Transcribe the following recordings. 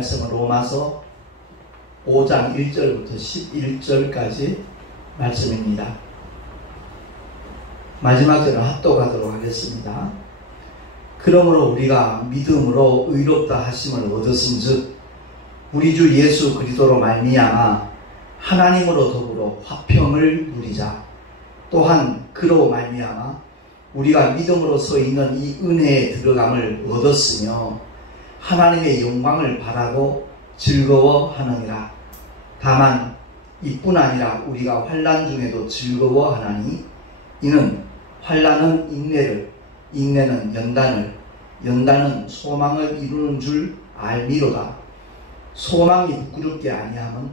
말씀은 로마서 5장 1절부터 11절까지 말씀입니다. 마지막 절을 합독하도록 하겠습니다. 그러므로 우리가 믿음으로 의롭다 하심을 얻었은즉 우리 주 예수 그리스도로 말미암아 하나님으로 더불어 화평을 누리자. 또한 그로 말미암아 우리가 믿음으로 서 있는 이 은혜에 들어감을 얻었으며 하나님의 영광을 바라고 즐거워하느니라. 다만 이뿐 아니라 우리가 환난 중에도 즐거워하나니 이는 환난은 인내를, 인내는 연단을, 연단은 소망을 이루는 줄 알미로다. 소망이 부끄럽게 아니함은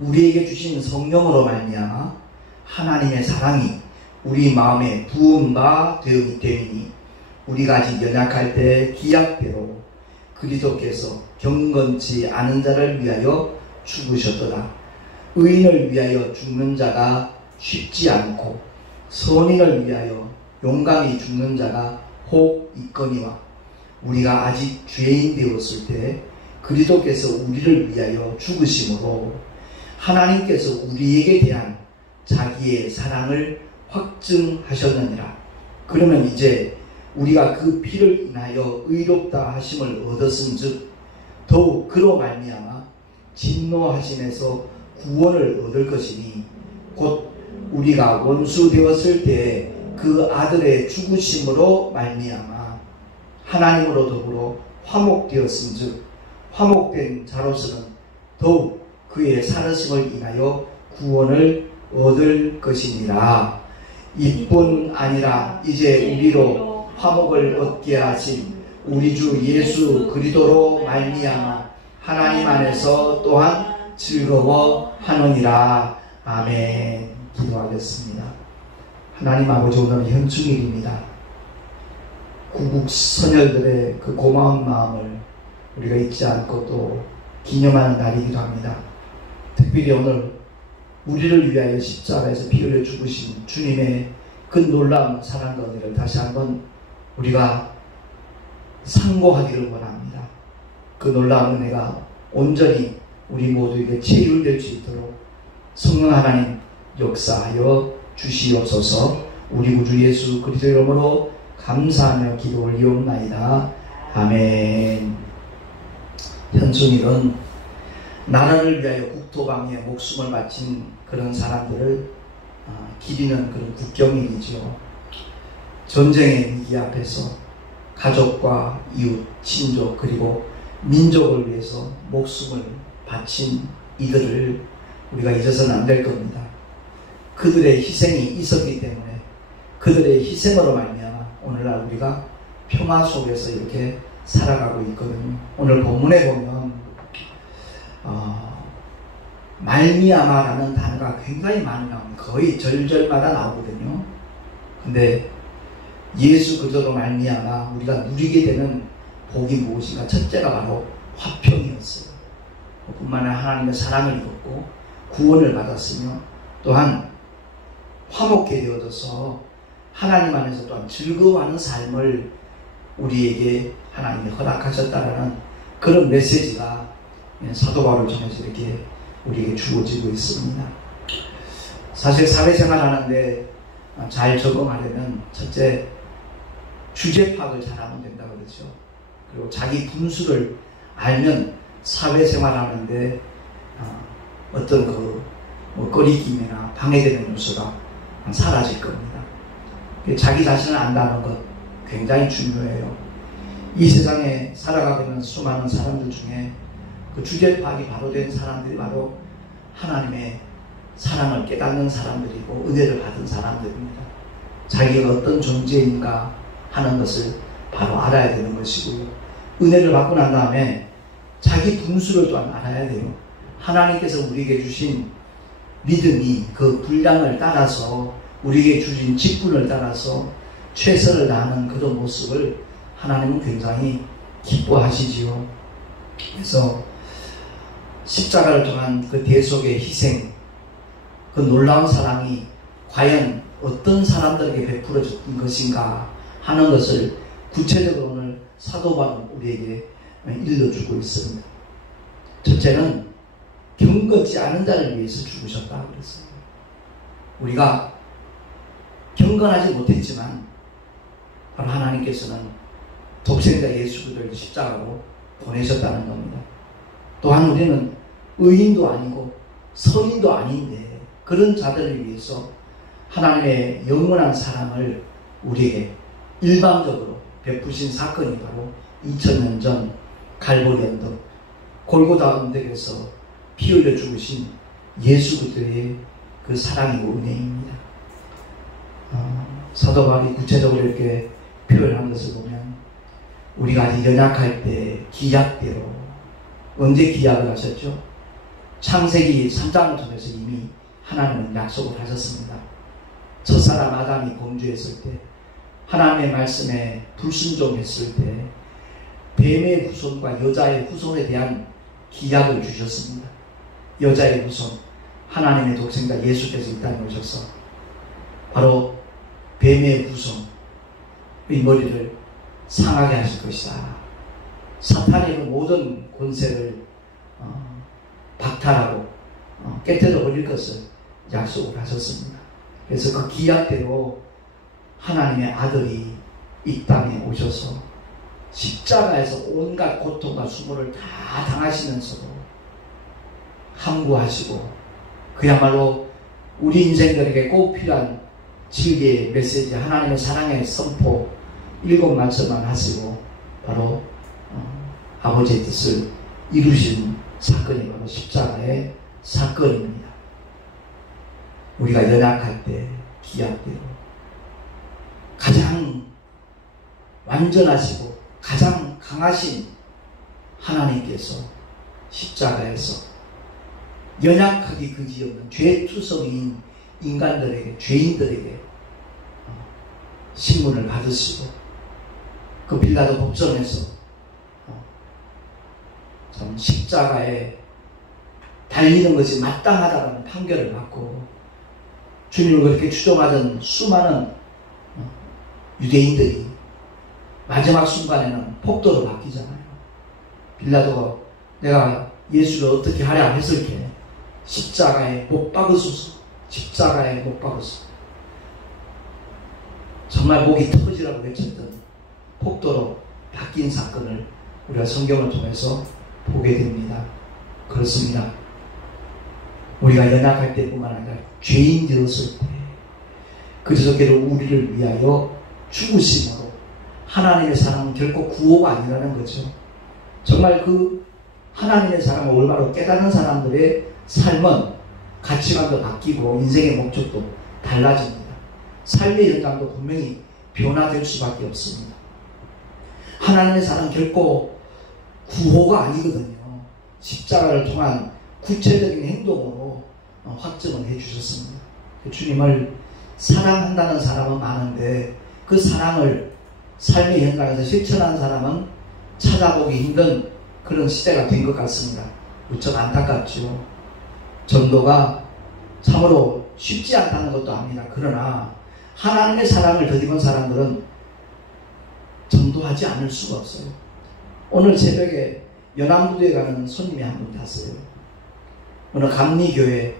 우리에게 주신 성령으로 말미암아 하나님의 사랑이 우리 마음에 부은 바 되었기 때문이니 우리가 아직 연약할 때 기약대로 그리스도께서 경건치 않은 자를 위하여 죽으셨도다. 의인을 위하여 죽는 자가 쉽지 않고 선인을 위하여 용감히 죽는 자가 혹 있거니와 우리가 아직 죄인 되었을 때 그리스도께서 우리를 위하여 죽으심으로 하나님께서 우리에게 대한 자기의 사랑을 확증하셨느니라. 그러면 이제 우리가 그 피를 인하여 의롭다 하심을 얻었은즉 더욱 그로 말미암아 진노하심에서 구원을 얻을 것이니 곧 우리가 원수 되었을 때 그 아들의 죽으심으로 말미암아 하나님으로 더불어 화목되었은즉 화목된 자로서는 더욱 그의 살으심을 인하여 구원을 얻을 것이니라. 이뿐 아니라 이제 우리로 화목을 얻게 하신 우리 주 예수 그리스도로 말미암아 하나님 안에서 또한 즐거워하느니라. 아멘. 기도하겠습니다. 하나님 아버지, 오늘은 현충일입니다. 구국 선열들의 그 고마운 마음을 우리가 잊지 않고 또 기념하는 날이기도 합니다. 특별히 오늘 우리를 위하여 십자가에서 피 흘려 죽으신 주님의 그 놀라운 사랑과 은혜를 다시 한번 우리가 상고하기를 원합니다. 그 놀라운 은혜가 온전히 우리 모두에게 체류될 수 있도록 성령 하나님 역사하여 주시옵소서. 우리 구주 예수 그리스도 이름으로 감사하며 기도 올리옵나이다. 아멘. 현충일은 나라를 위하여 국토방위에 목숨을 바친 그런 사람들을 기리는 그런 국경일이죠. 전쟁의 위기 앞에서 가족과 이웃, 친족 그리고 민족을 위해서 목숨을 바친 이들을 우리가 잊어서는 안 될 겁니다. 그들의 희생이 있었기 때문에 그들의 희생으로 말미암아 오늘날 우리가 평화 속에서 이렇게 살아가고 있거든요. 오늘 본문에 보면 말미암아라는 단어가 굉장히 많이 나옵니다. 거의 절절마다 나오거든요. 근데 예수 그리스도로 말미암아 우리가 누리게 되는 복이 무엇인가? 첫째가 바로 화평이었어요. 뿐만 아니라 하나님의 사랑을 입었고 구원을 받았으며 또한 화목게 되어져서 하나님 안에서 또한 즐거워하는 삶을 우리에게 하나님이 허락하셨다는 그런 메시지가 사도 바울을 통해서 이렇게 우리에게 주어지고 있습니다. 사실 사회생활 하는데 잘 적응하려면 첫째 주제 파악을 잘하면 된다고 그러죠. 그리고 자기 분수를 알면 사회생활 하는데 어떤 꺼리낌이나 방해되는 요소가 사라질 겁니다. 자기 자신을 안다는 것 굉장히 중요해요. 이 세상에 살아가고 있는 수많은 사람들 중에 그 주제 파악이 바로 된 사람들이 바로 하나님의 사랑을 깨닫는 사람들이고 은혜를 받은 사람들입니다. 자기가 어떤 존재인가 하는 것을 바로 알아야 되는 것이고요. 은혜를 받고 난 다음에 자기 분수를 또한 알아야 돼요. 하나님께서 우리에게 주신 믿음이 그 분량을 따라서 우리에게 주신 직분을 따라서 최선을 다하는 그런 모습을 하나님은 굉장히 기뻐하시지요. 그래서 십자가를 통한 그 대속의 희생, 그 놀라운 사랑이 과연 어떤 사람들에게 베풀어졌던 것인가 하는 것을 구체적으로 오늘 사도 바울은 우리에게 일러주고 있습니다. 첫째는 경건치 않은 자를 위해서 죽으셨다고 그랬어요. 우리가 경건하지 못했지만 바로 하나님께서는 독생자 예수 그리스도를 십자가로 보내셨다는 겁니다. 또한 우리는 의인도 아니고 선인도 아닌데 그런 자들을 위해서 하나님의 영원한 사랑을 우리에게 일방적으로 베푸신 사건이 바로 2000년 전 갈보리 언덕 골고다 언덕에서 피 흘려 죽으신 예수 그리스도의 그 사랑이고 은혜입니다. 사도 바울이 구체적으로 이렇게 표현한 것을 보면 우리가 아직 연약할 때 기약대로 언제 기약을 하셨죠? 창세기 3장을 통해서 이미 하나님은 약속을 하셨습니다. 첫사람 아담이 범죄했을 때 하나님의 말씀에 불순종했을 때 뱀의 후손과 여자의 후손에 대한 기약을 주셨습니다. 여자의 후손 하나님의 독생자 예수께서 이 땅에 오셔서 바로 뱀의 후손의 머리를 상하게 하실 것이다. 사탄의 그 모든 권세를 박탈하고 깨뜨려 버릴 것을 약속을 하셨습니다. 그래서 그 기약대로 하나님의 아들이 이 땅에 오셔서 십자가에서 온갖 고통과 수고를 다 당하시면서도 함구하시고 그야말로 우리 인생들에게 꼭 필요한 진리의 메시지 하나님의 사랑의 선포 7말씀만 하시고 바로 아버지의 뜻을 이루신 사건이 바로 십자가의 사건입니다. 우리가 연약할 때 기약대로 가장 완전하시고 가장 강하신 하나님께서 십자가에서 연약하기 그지없는 죄투성인 인간들에게 죄인들에게 신문을 받으시고 그 빌라도 법정에서 참 십자가에 달리는 것이 마땅하다는 판결을 받고 주님을 그렇게 추종하던 수많은 유대인들이 마지막 순간에는 폭도로 바뀌잖아요. 빌라도가 내가 예수를 어떻게 하랴 했을 때 십자가에 못 박으소서, 십자가에 못 박으소서. 정말 목이 터지라고 외쳤던 폭도로 바뀐 사건을 우리가 성경을 통해서 보게 됩니다. 그렇습니다. 우리가 연약할 때뿐만 아니라 죄인 되었을 때 그리스도께서 우리를 위하여 죽으심으로 하나님의 사랑은 결코 구호가 아니라는 거죠. 정말 그 하나님의 사랑을 올바로 깨닫는 사람들의 삶은 가치관도 바뀌고 인생의 목적도 달라집니다. 삶의 현장도 분명히 변화될 수밖에 없습니다. 하나님의 사랑은 결코 구호가 아니거든요. 십자가를 통한 구체적인 행동으로 확증을 해주셨습니다. 주님을 사랑한다는 사람은 많은데 그 사랑을 삶의 현장에서 실천하는 사람은 찾아보기 힘든 그런 시대가 된 것 같습니다. 무척 안타깝죠. 전도가 참으로 쉽지 않다는 것도 압니다. 그러나 하나님의 사랑을 덧입은 사람들은 전도하지 않을 수가 없어요. 오늘 새벽에 연안부두에 가는 손님이 한 분 탔어요. 어느 감리교회,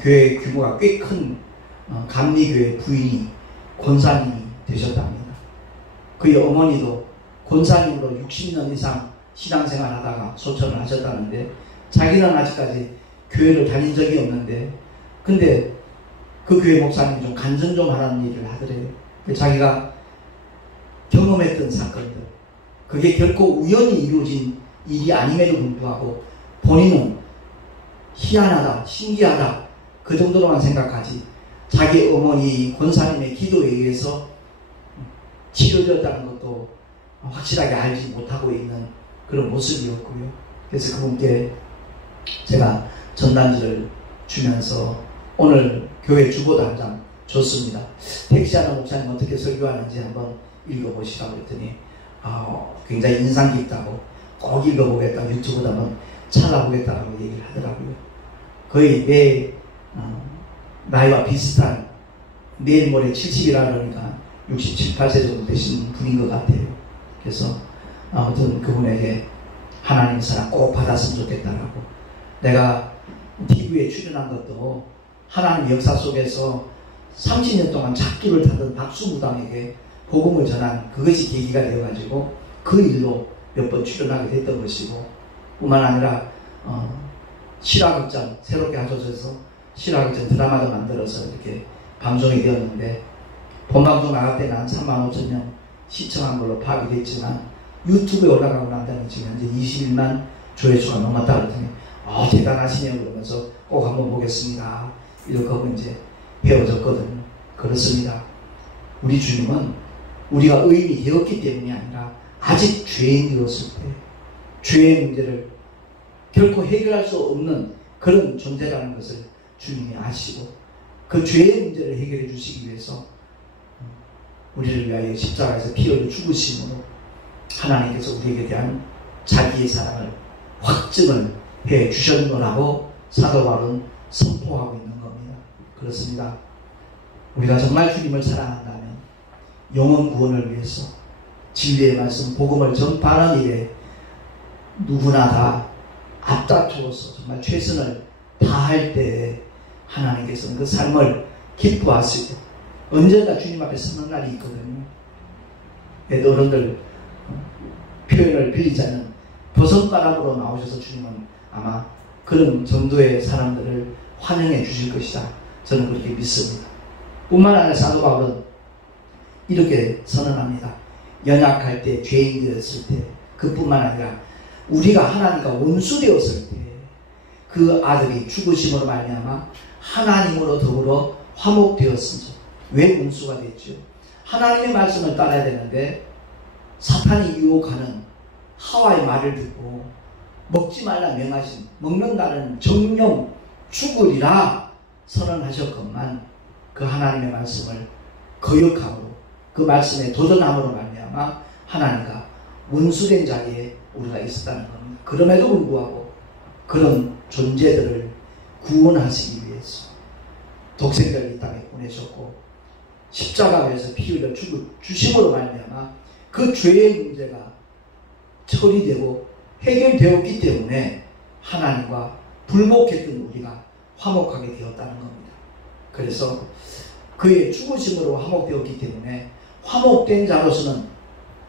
교회 규모가 꽤 큰 감리교회 부인이 권사님이 되셨답니다. 그의 어머니도 권사님으로 60년 이상 신앙생활 하다가 소천을 하셨다는데 자기는 아직까지 교회를 다닌 적이 없는데 근데 그 교회 목사님이 좀 간증 좀 하라는 얘기를 하더래요. 자기가 경험했던 사건들 그게 결코 우연히 이루어진 일이 아님에도 불구하고 본인은 희한하다, 신기하다 그 정도로만 생각하지 자기 어머니 권사님의 기도에 의해서 치료되었다는 것도 확실하게 알지 못하고 있는 그런 모습이었고요. 그래서 그분께 제가 전단지를 주면서 오늘 교회 주보도 한 장 줬습니다. 택시하는 목사님 어떻게 설교하는지 한번 읽어보시라고 했더니 굉장히 인상 깊다고 꼭 읽어보겠다, 유튜브도 한번 찾아보겠다고 얘기를 하더라고요. 거의 내 나이와 비슷한 내일 모레 70이라 그러니까 67, 8세 정도 되신 분인 것 같아요. 그래서 아무튼 그분에게 하나님 사랑 꼭 받았으면 좋겠다라고. 내가 TV에 출연한 것도 하나님 역사 속에서 30년 동안 작두를 타던 박수무당에게 복음을 전한 그것이 계기가 되어가지고 그 일로 몇 번 출연하게 됐던 것이고, 뿐만 아니라 실화극장 새롭게 하셔서 실화극장 드라마도 만들어서 이렇게 방송이 되었는데, 본방송 나갈 때는 한 35,000명 시청한 걸로 파악이 됐지만 유튜브에 올라가고 난 다음에 지금 현재 21만 조회수가 넘었다 그랬더니 대단하시네요 그러면서 꼭 한번 보겠습니다 이렇게 하고 이제 헤어졌거든요. 그렇습니다. 우리 주님은 우리가 의인이 되었기 때문이 아니라 아직 죄인이었을 때 죄의 문제를 결코 해결할 수 없는 그런 존재라는 것을 주님이 아시고 그 죄의 문제를 해결해 주시기 위해서 우리를 위하여 십자가에서 피 흘려 죽으심으로 하나님께서 우리에게 대한 자기의 사랑을 확증을 해 주셨노라고 사도 바울은 선포하고 있는 겁니다. 그렇습니다. 우리가 정말 주님을 사랑한다면 영혼 구원을 위해서 진리의 말씀, 복음을 전파하는 일에 누구나 다 앞다투어서 정말 최선을 다할 때 하나님께서는 그 삶을 기뻐하시고 언젠가 주님 앞에 서는 날이 있거든요. 어른들 표현을 빌리자면 버선바람으로 나오셔서 주님은 아마 그런 정도의 사람들을 환영해 주실 것이다. 저는 그렇게 믿습니다. 뿐만 아니라 사도 바울은 이렇게 선언합니다. 연약할 때, 죄인 되었을 때, 그뿐만 아니라 우리가 하나님과 원수 되었을 때 그 아들이 죽으심으로 말미암아 하나님으로 더불어 화목되었으니. 왜 원수가 됐죠? 하나님의 말씀을 따라야 되는데 사탄이 유혹하는 하와의 말을 듣고 먹지 말라 명하신, 먹는다는 정령 죽으리라 선언하셨건만 그 하나님의 말씀을 거역함으로 그 말씀에 도전함으로 말미암아 하나님과 원수된 자리에 우리가 있었다는 겁니다. 그럼에도 불구하고 그런 존재들을 구원하시기 위해서 독생자를 이 땅에 보내셨고 십자가에서 피 흘려 주심으로 말미암아 그 죄의 문제가 처리되고 해결되었기 때문에 하나님과 불목했던 우리가 화목하게 되었다는 겁니다. 그래서 그의 죽으심으로 화목되었기 때문에 화목된 자로서는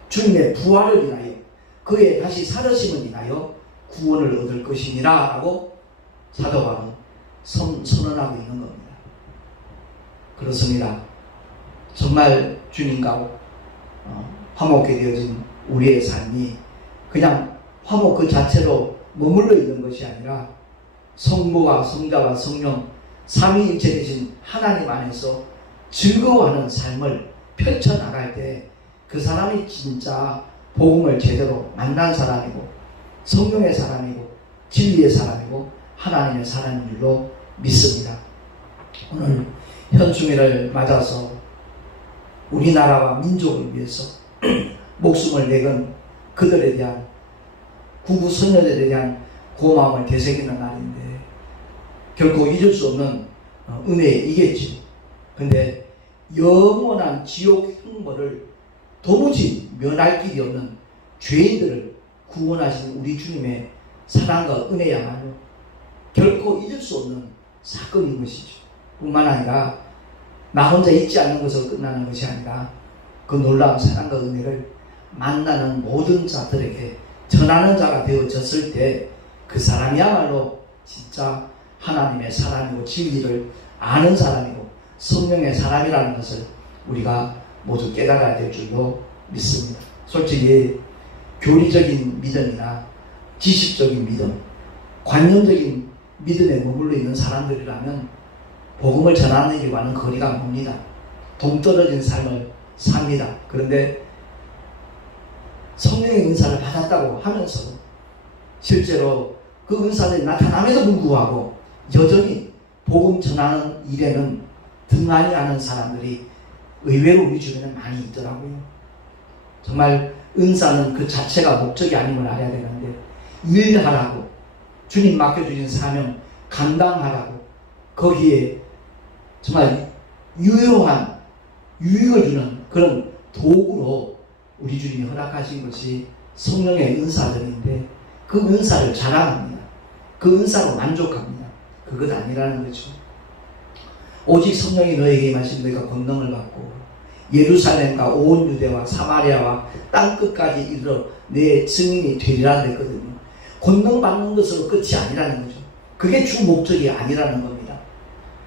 주님의 부활을 인하여 그의 다시 살으심을 인하여 구원을 얻을 것이니라 라고 사도 바울은 선언하고 있는 겁니다. 그렇습니다. 정말 주님과 화목하게 되어진 우리의 삶이 그냥 화목 그 자체로 머물러 있는 것이 아니라 성부와 성자와 성령 삼위일체 되신 하나님 안에서 즐거워하는 삶을 펼쳐나갈 때 그 사람이 진짜 복음을 제대로 만난 사람이고 성령의 사람이고 진리의 사람이고 하나님의 사람인 줄로 믿습니다. 오늘 현충일을 맞아서 우리나라와 민족을 위해서 목숨을 내건 그들에 대한 구구 선녀들에 대한 고마움을 되새기는 날인데 결코 잊을 수 없는 은혜이겠지. 근데 영원한 지옥 형벌을 도무지 면할 길이 없는 죄인들을 구원하신 우리 주님의 사랑과 은혜야말로 결코 잊을 수 없는 사건인 것이죠. 뿐만 아니라 나 혼자 잊지 않는 것으로 끝나는 것이 아니라 그 놀라운 사랑과 은혜를 만나는 모든 자들에게 전하는 자가 되어졌을 때 그 사람이야말로 진짜 하나님의 사람이고 진리를 아는 사람이고 성령의 사람이라는 것을 우리가 모두 깨달아야 될 줄로 믿습니다. 솔직히 교리적인 믿음이나 지식적인 믿음, 관념적인 믿음에 머물러 있는 사람들이라면 복음을 전하는 일과는 거리가 멉니다. 동떨어진 삶을 삽니다. 그런데 성령의 은사를 받았다고 하면서도 실제로 그 은사들이 나타남에도 불구하고 여전히 복음 전하는 일에는 등한히 하는 사람들이 의외로 우리 주변에 많이 있더라고요. 정말 은사는 그 자체가 목적이 아님을 알아야 되는데 일하라고 주님 맡겨주신 사명 감당하라고 거기에 정말 유효한 유익을 주는 그런 도구로 우리 주님이 허락하신 것이 성령의 은사들인데 그 은사를 자랑합니다. 그 은사로 만족합니다. 그것 아니라는 거죠. 오직 성령이 너에게 임하신 너희가 권능을 받고 예루살렘과 온 유대와 사마리아와 땅끝까지 이르러 내 증인이 되리라 했거든요. 권능 받는 것으로 끝이 아니라는 거죠. 그게 주 목적이 아니라는 겁니다.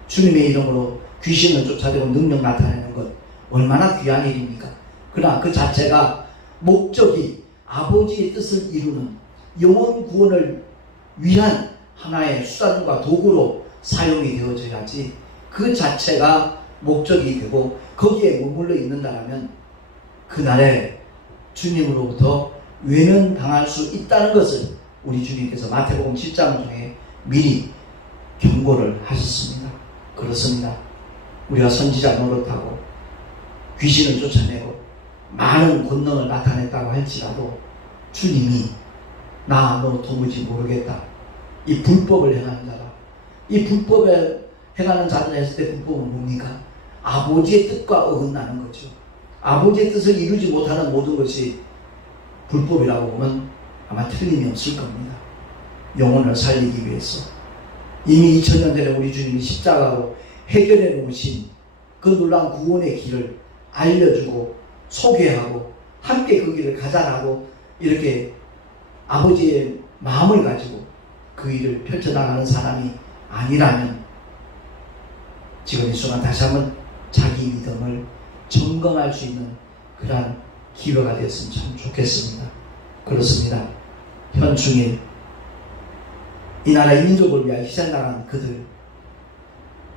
주님의 이름으로 귀신을 쫓아내고 능력 나타내는 것 얼마나 귀한 일입니까? 그러나 그 자체가 목적이 아버지의 뜻을 이루는 영혼 구원을 위한 하나의 수단과 도구로 사용이 되어져야지 그 자체가 목적이 되고 거기에 머물러 있는다면 그날에 주님으로부터 외면당할 수 있다는 것을 우리 주님께서 마태복음 7장 중에 미리 경고를 하셨습니다. 그렇습니다. 우리가 선지자 노릇하고 귀신을 쫓아내고 많은 권능을 나타냈다고 할지라도 주님이 나 너 도무지 모르겠다. 이 불법을 행하는 자다. 이 불법을 행하는 자들 했을 때 불법은 뭡니까? 아버지의 뜻과 어긋나는 거죠. 아버지의 뜻을 이루지 못하는 모든 것이 불법이라고 보면 아마 틀림이 없을 겁니다. 영혼을 살리기 위해서 이미 2000년 전에 우리 주님이 십자가로 해결해 놓으신 그 놀라운 구원의 길을 알려주고 소개하고 함께 그 길을 가자라고 이렇게 아버지의 마음을 가지고 그 일을 펼쳐나가는 사람이 아니라면 지금 이 순간 다시 한번 자기 믿음을 점검할 수 있는 그러한 기회가 되었으면 참 좋겠습니다. 그렇습니다. 현충일 이 나라의 민족을 위하여 희생당한 그들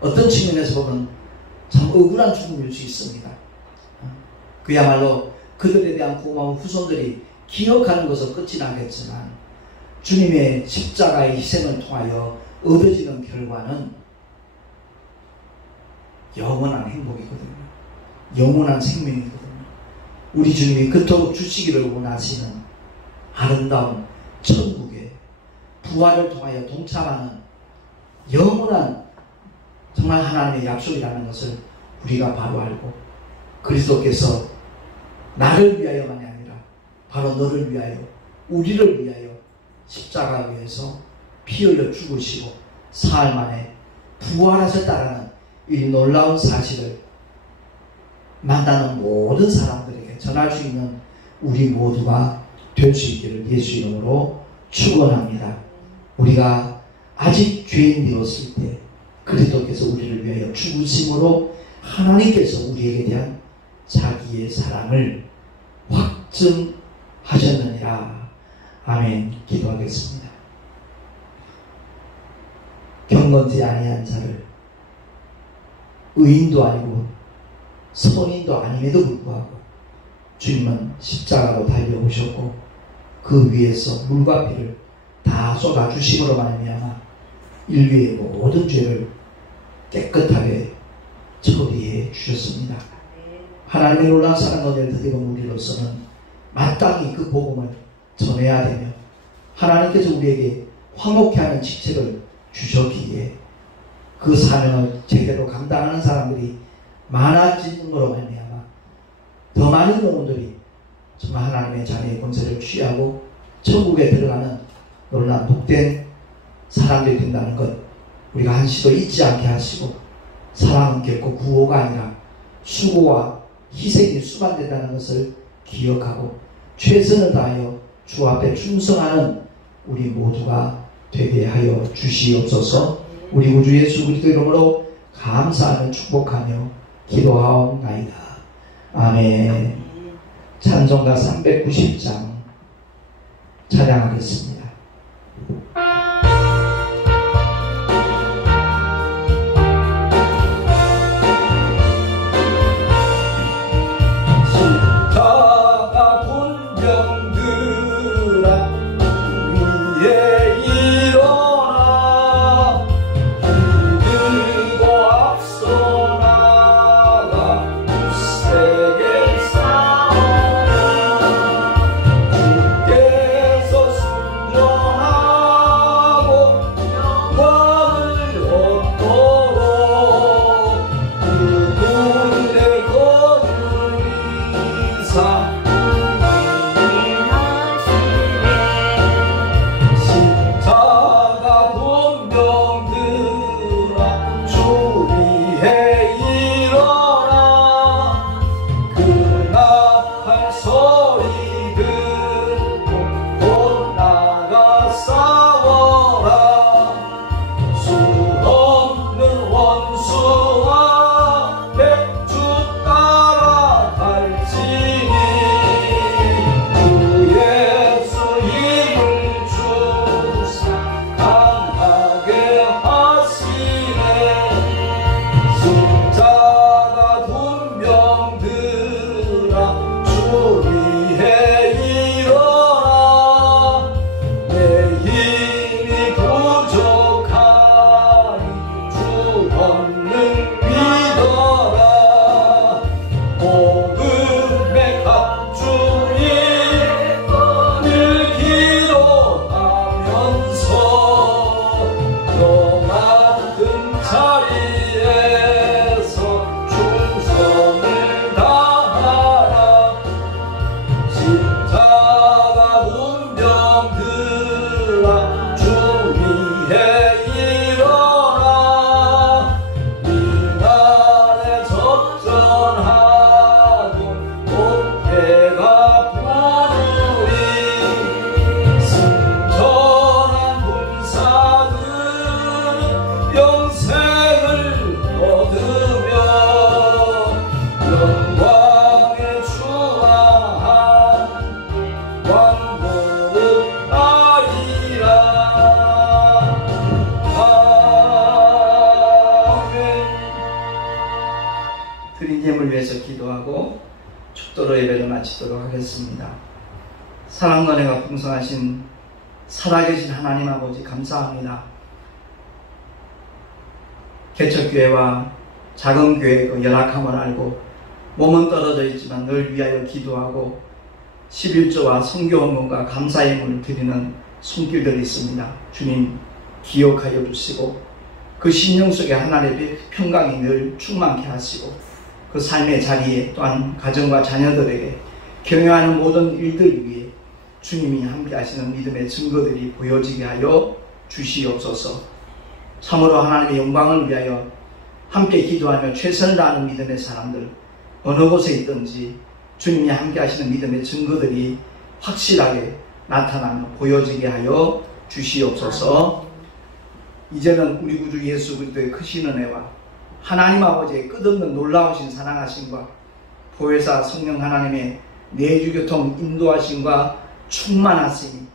어떤 측면에서 보면 참 억울한 죽음일 수 있습니다. 그야말로 그들에 대한 고마운 후손들이 기억하는 것은 끝이 나겠지만 주님의 십자가의 희생을 통하여 얻어지는 결과는 영원한 행복이거든요. 영원한 생명이거든요. 우리 주님이 그토록 주시기를 원하시는 아름다운 천국의 부활을 통하여 동참하는 영원한 정말 하나님의 약속이라는 것을 우리가 바로 알고 그리스도께서 나를 위하여만이 아니라 바로 너를 위하여 우리를 위하여 십자가 위에서 피 흘려 죽으시고 사흘 만에 부활하셨다라는 이 놀라운 사실을 만나는 모든 사람들에게 전할 수 있는 우리 모두가 될 수 있기를 예수 이름으로 축원합니다. 우리가 아직 죄인 되었을 때 그리스도께서 우리를 위하여 죽으심으로 하나님께서 우리에게 대한 자기의 사랑을 확증하셨느니라. 아멘. 기도하겠습니다. 경건지 아니한 자를 의인도 아니고 선인도 아님에도 불구하고 주님은 십자가로 달려오셨고 그 위에서 물과 피를 다 쏟아주심으로 말미암아 인류의 모든 죄를 깨끗하게 처리해 주셨습니다. 하나님의 놀라운 사랑과 은혜를 드리는 우리로서는 마땅히 그 복음을 전해야 되며 하나님께서 우리에게 화목케 하는 직책을 주셨기에 그 사명을 제대로 감당하는 사람들이 많아짐으로 말미암아 더 많은 영혼들이 정말 하나님의 자녀의 권세를 취하고 천국에 들어가는 놀라운 복된 사람들이 된다는 것 우리가 한시도 잊지 않게 하시고 사랑은 결코 구호가 아니라 수고와 희생이 수반된다는 것을 기억하고 최선을 다하여 주 앞에 충성하는 우리 모두가 되게 하여 주시옵소서. 우리 구주 예수 그리스도 이름으로 감사하며 축복하며 기도하옵나이다. 아멘. 찬송가 390장 찬양하겠습니다. 주께서 기도하고 축도로 예배를 마치도록 하겠습니다. 사랑과 은혜가 풍성하신 살아계신 하나님 아버지 감사합니다. 개척교회와 작은 교회의 그 열악함을 알고 몸은 떨어져 있지만 늘 위하여 기도하고 11조와 성교헌금과 감사의 예물을 드리는 손길들이 있습니다. 주님 기억하여 주시고 그 심령 속에 하나님의 평강이 늘 충만케 하시고 그 삶의 자리에 또한 가정과 자녀들에게 경영하는 모든 일들 위에 주님이 함께 하시는 믿음의 증거들이 보여지게 하여 주시옵소서. 참으로 하나님의 영광을 위하여 함께 기도하며 최선을 다하는 믿음의 사람들 어느 곳에 있든지 주님이 함께 하시는 믿음의 증거들이 확실하게 나타나며 보여지게 하여 주시옵소서. 이제는 우리 구주 예수 그리스도의 크신 은혜와 하나님 아버지의 끝없는 놀라우신 사랑하심과 보혜사 성령 하나님의 내주교통 인도하심과 충만하시니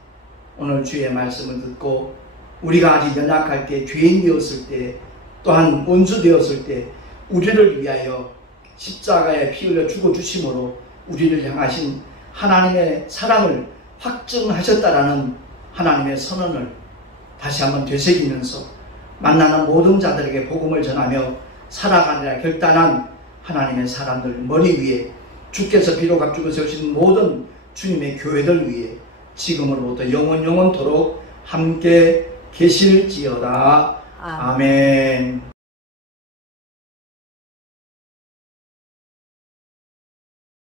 오늘 주의 말씀을 듣고 우리가 아직 연약할 때, 죄인 되었을 때, 또한 원수 되었을 때 우리를 위하여 십자가에 피 흘려 죽어주심으로 우리를 향하신 하나님의 사랑을 확증하셨다라는 하나님의 선언을 다시 한번 되새기면서 만나는 모든 자들에게 복음을 전하며 살아가느라 결단한 하나님의 사람들 머리 위에 주께서 비록 앞두고 세우신 모든 주님의 교회들 위에 지금으로부터 영원토록 함께 계실지어다. 아멘.